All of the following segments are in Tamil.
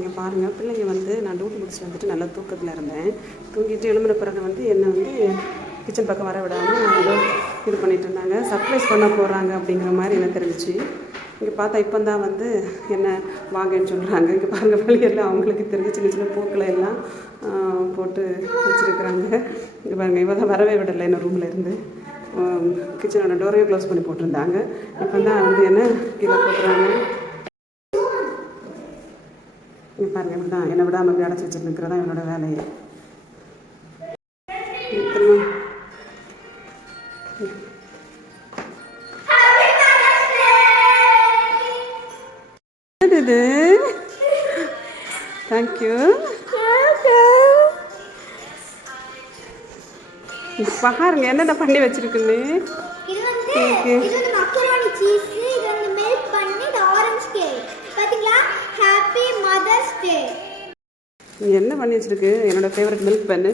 இங்கே பாருங்கள், பிள்ளைங்க வந்து நான் டியூட்டி முடிச்சுட்டு வந்துட்டு நல்லா தூக்கத்தில் இருந்தேன். தூங்கிட்டு எழும்புன பிறகு வந்து என்னை வந்து கிச்சன் பக்கம் வர விடாமல் ஏதோ இது பண்ணிகிட்டு இருந்தாங்க. சர்ப்ரைஸ் பண்ண போகிறாங்க அப்படிங்கிற மாதிரி எனக்கு தெரிஞ்சிச்சு. இங்கே பார்த்தா இப்போ தான் வந்து என்ன வாங்கன்னு சொல்கிறாங்க. இங்கே பாருங்கள், வெளியெல்லாம் அவங்களுக்கு தெரிஞ்சு சின்ன சின்ன பூக்களை எல்லாம் போட்டு வச்சுருக்குறாங்க. இங்கே பாருங்கள், இவ தான் வரவே விடலை என்ன ரூமில் இருந்து. கிச்சனோட டோரையும் க்ளோஸ் பண்ணி போட்டிருந்தாங்க. இப்போ தான் வந்து என்ன கீழே போட்டுறாங்க. இங்கே பாருங்கள், இப்படி தான் என்னை விடாமல் இப்படி அடைச்சி வச்சுருக்கிறதா என்னோடய வேலையை. இது தேங்க்யூ. பாருங்க என்னென்ன பண்ணி வச்சிருக்குன்னு. என்ன பண்ணி வச்சிருக்கு? என்னோட ஃபேவரட் மில்க் பென்னு.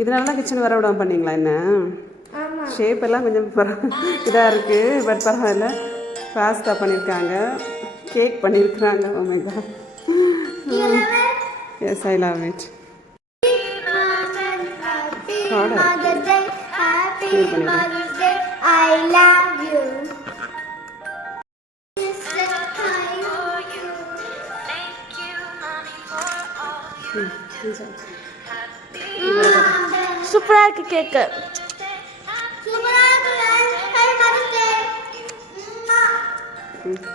இதனால தான் கிச்சன் வர விடாமல் பண்ணீங்களா? என்ன ஷேப் எல்லாம் கொஞ்சம் இதாக இருக்குது, பட் பரவாயில்ல. பாஸ்தா பண்ணியிருக்காங்க, கேக் பண்ணியிருக்கிறாங்க. Oh my God, yes I love it. சூப்பரா இருக்கு கேக்கு. சூப்பரா இருக்கு.